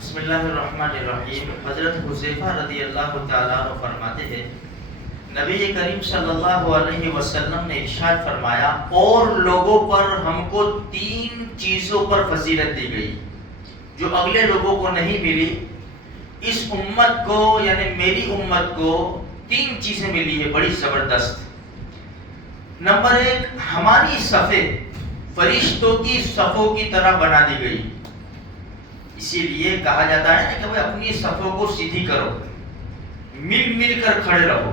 بسم اللہ الرحمن الرحیم. حضرت حذیفہ رضی اللہ تعالیٰ عنہ فرماتے ہیں نبی کریم صلی اللہ علیہ وسلم نے ارشاد فرمایا اور لوگوں پر ہم کو 3 چیزوں پر فضیلت دی گئی جو اگلے لوگوں کو نہیں ملی. اس امت کو یعنی میری امت کو 3 چیزیں ملی ہے بڑی زبردست. نمبر 1, ہماری صفیں فرشتوں کی صفوں کی طرح بنا دی گئی. اسی لیے کہا جاتا ہے نا کہ بھائی اپنی صفوں کو سیدھی کرو, مل کر کھڑے رہو,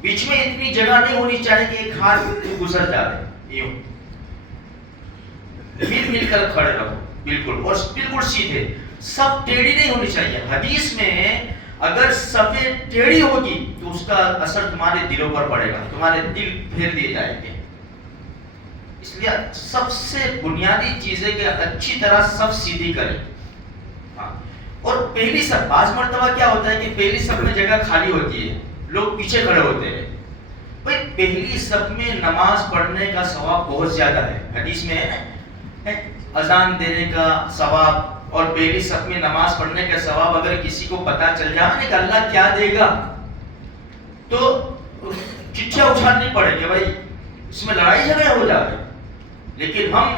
بیچ میں اتنی جگہ نہیں ہونی چاہیے کہ ایک ہاتھ گزر جائے, یوں مل کر کھڑے رہو بالکل, اور بالکل سیدھے. صف ٹیڑھی نہیں ہونی چاہیے. حدیث میں اگر صفیں ٹیڑھی ہوگی تو اس کا اثر تمہارے دلوں پر پڑے گا, تمہارے دل پھیر دیے جائیں گے. اس لیے سب سے بنیادی چیز ہے کہ اچھی طرح صف سیدھی کریں. اور پہلی صف, بعض مرتبہ کیا ہوتا ہے کہ پہلی صف میں جگہ خالی ہوتی ہے, لوگ پیچھے کھڑے ہوتے ہیں. بھائی پہلی صف میں نماز پڑھنے کا ثواب بہت زیادہ ہے. حدیث میں ہے اذان دینے کا ثواب اور پہلی صف میں نماز پڑھنے کا ثواب. اگر کسی کو پتا چل جائے کہ اللہ کیا دے گا تو چٹھیاں اچھالنی پڑے گی, بھائی اس میں لڑائی جھگڑے ہو جاتے. لیکن ہم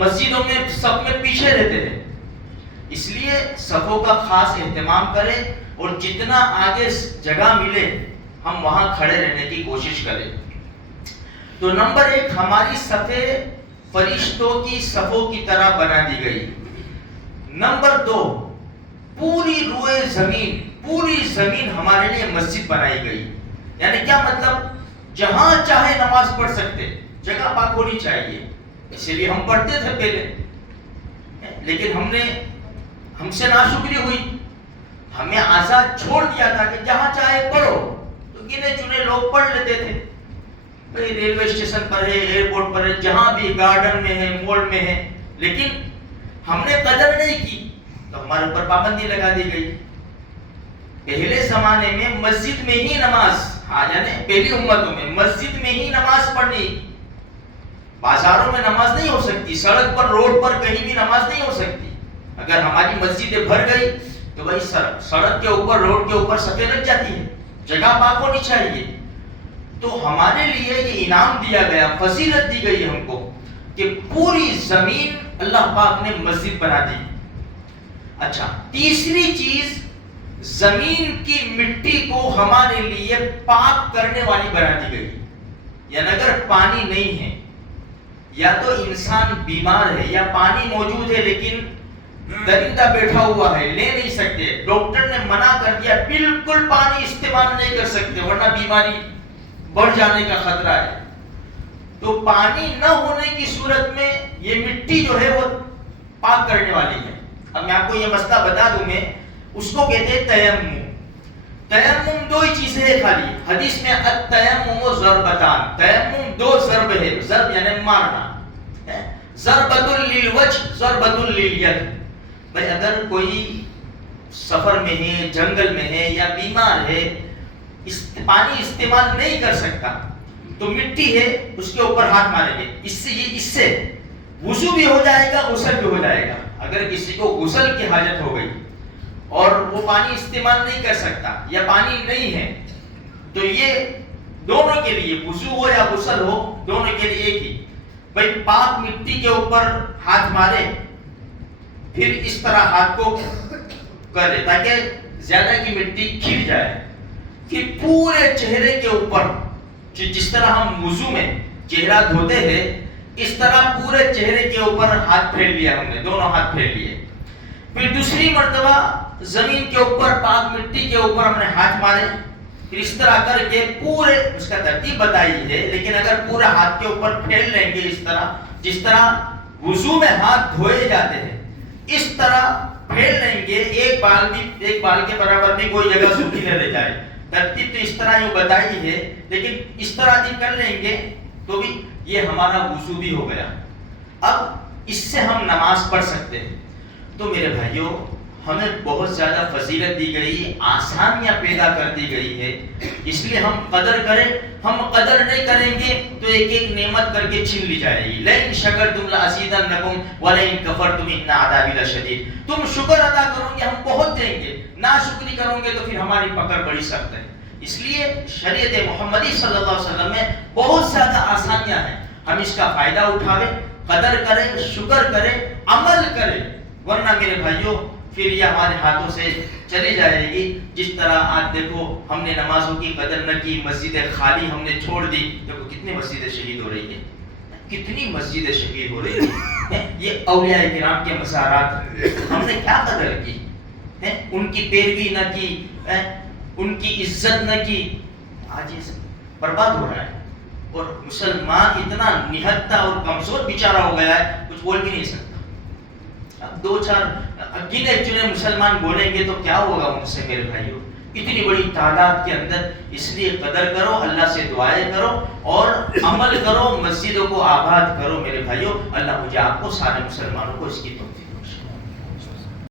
مسجدوں میں صف میں پیچھے رہتے ہیں, اس لیے صفوں کا خاص اہتمام کریں اور جتنا آگے جگہ ملے ہم وہاں کھڑے رہنے کی کوشش کریں. تو نمبر 1, ہماری صفیں فرشتوں کی صفوں کی طرح بنا دی گئی. نمبر 2, پوری روئے زمین, پوری زمین ہمارے لیے مسجد بنائی گئی. یعنی کیا مطلب, جہاں چاہے نماز پڑھ سکتے, جگہ پاک ہونی چاہیے. اسی لیے ہم پڑھتے تھے پہلے, لیکن ہم سے ناشکری ہوئی, ہمیں آزاد چھوڑ دیا تھا کہ جہاں چاہے پڑھو, تو گنے چنے لوگ پڑھ لیتے تھے. ریلوے اسٹیشن پر ہے, ایئرپورٹ پر ہے, جہاں بھی, گارڈن میں ہے, مال میں ہے. لیکن ہم نے قدر نہیں کی تو ہمارے اوپر پابندی لگا دی گئی. پہلے زمانے میں مسجد میں ہی نماز, یعنی پہلی امتوں میں مسجد میں ہی نماز پڑھنی. بازاروں میں نماز نہیں ہو سکتی, سڑک پر, روڈ پر کہیں بھی نماز نہیں ہو سکتی. اگر ہماری مسجدیں بھر گئی تو بھائی سڑک کے اوپر, روڈ کے اوپر صفیں لگ جاتی ہیں, جگہ پاک ہونی چاہیے. تو ہمارے لیے یہ انعام دیا گیا, فضیلت دی گئی ہم کو کہ پوری زمین اللہ پاک نے مسجد بنا دی. اچھا, تیسری چیز, زمین کی مٹی کو ہمارے لیے پاک کرنے والی بنا دی گئی. یعنی اگر پانی نہیں ہے, یا تو انسان بیمار ہے, یا پانی موجود ہے لیکن درندہ بیٹھا ہوا ہے, لے نہیں سکتے, ڈاکٹر نے منع کر دیا بالکل پانی استعمال نہیں کر سکتے ورنہ بیماری بڑھ جانے کا خطرہ ہے, تو پانی نہ ہونے کی صورت میں یہ مٹی جو ہے وہ پاک کرنے والی ہے. اب میں آپ کو یہ مسئلہ بتا دوں, میں اس کو کہتے ہیں تیمم. تیمم 2 ہی چیزیں ہیں خالی. حدیث میں التیمم ضربتان, تیمم 2 ضرب ہے. ضرب یعنی مارنا, ضربۃ للوجه, ضربۃ للید. بھائی اگر کوئی سفر میں ہے, جنگل میں ہے, یا بیمار ہے, پانی استعمال نہیں کر سکتا, تو مٹی ہے اس کے اوپر ہاتھ ماریں گے. اس سے وضو بھی ہو جائے گا, غسل بھی ہو جائے گا. اگر کسی کو غسل کی حاجت ہو گئی اور وہ پانی استعمال نہیں کر سکتا یا پانی نہیں ہے, تو یہ دونوں کے لیے, وضو ہو یا غسل ہو, دونوں کے لیے ایک ہی. بھائی پاک مٹی کے اوپر ہاتھ مارے, پھر اس طرح ہاتھ کو کرے تاکہ زیادہ کی مٹی کھر جائے. پھر پورے چہرے کے اوپر, جس طرح ہم وضو میں چہرہ دھوتے ہیں, اس طرح پورے چہرے کے اوپر ہاتھ پھیر لیا ہم نے, دونوں ہاتھ پھیر لیے. پھر دوسری مرتبہ زمین کے اوپر, پاک مٹی کے اوپر ہم نے ہاتھ مارے. پھر اس طرح کر کے پورے, اس کا ترتیب بتائی ہے, لیکن اگر پورے ہاتھ کے اوپر پھیر لیں گے اس طرح, جس طرح وضو میں ہاتھ دھوئے جاتے ہیں, اس طرح پھیر لیں گے, ایک بال کے برابر بھی کوئی جگہ سوکھی نہ رہ جائے. ترتیب تو اس طرح یوں بتائی ہے, لیکن اس طرح بھی کر لیں گے تو بھی یہ ہمارا وضو بھی ہو گیا. اب اس سے ہم نماز پڑھ سکتے ہیں. تو میرے بھائیوں, ہمیں بہت زیادہ فضیلت دی گئی, آسانیاں پیدا کر دی گئی ہے. اس لیے ہم قدر کریں. ہم قدر نہیں کریں گے تو ایک ایک نعمت کر کے چھین لی جائے گی. لئن شکرتم لازیدنکم ولئن کفرتم ان عذابی لشدید. تم شکر ادا کرو ناشکری کرو گے تو پھر ہماری پکڑ بڑی سخت ہے. اس لیے شریعت محمدی صلی اللہ علیہ وسلم میں بہت زیادہ آسانیاں ہیں. ہم اس کا فائدہ اٹھاوے, قدر کرے, شکر کرے, عمل کرے, ورنہ میرے بھائیوں پھر یہ ہمارے ہاتھوں سے چلی جائے گی. جس طرح آج دیکھو ہم نے نمازوں کی قدر نہ کی, مسجدیں خالی ہم نے چھوڑ دی. دیکھو کتنی مسجدیں شہید ہو رہی ہیں, کتنی مسجدیں شہید ہو رہی ہیں. یہ اولیاء کرام کے مزارات ہم نے کیا قدر کی, ان کی پیروی نہ کی, ان کی عزت نہ کی. آج یہ سب برباد ہو رہا ہے اور مسلمان اتنا نہتا اور کمزور بیچارہ ہو گیا ہے کچھ بول بھی نہیں سکتا. اب دو چار گنے چنے مسلمان بولیں گے تو کیا ہوگا ان سے میرے بھائیوں, اتنی بڑی تعداد کے اندر. اس لیے قدر کرو, اللہ سے دعائیں کرو اور عمل کرو, مسجدوں کو آباد کرو میرے بھائیوں. اللہ مجھے آپ کو سارے مسلمانوں کو اس کی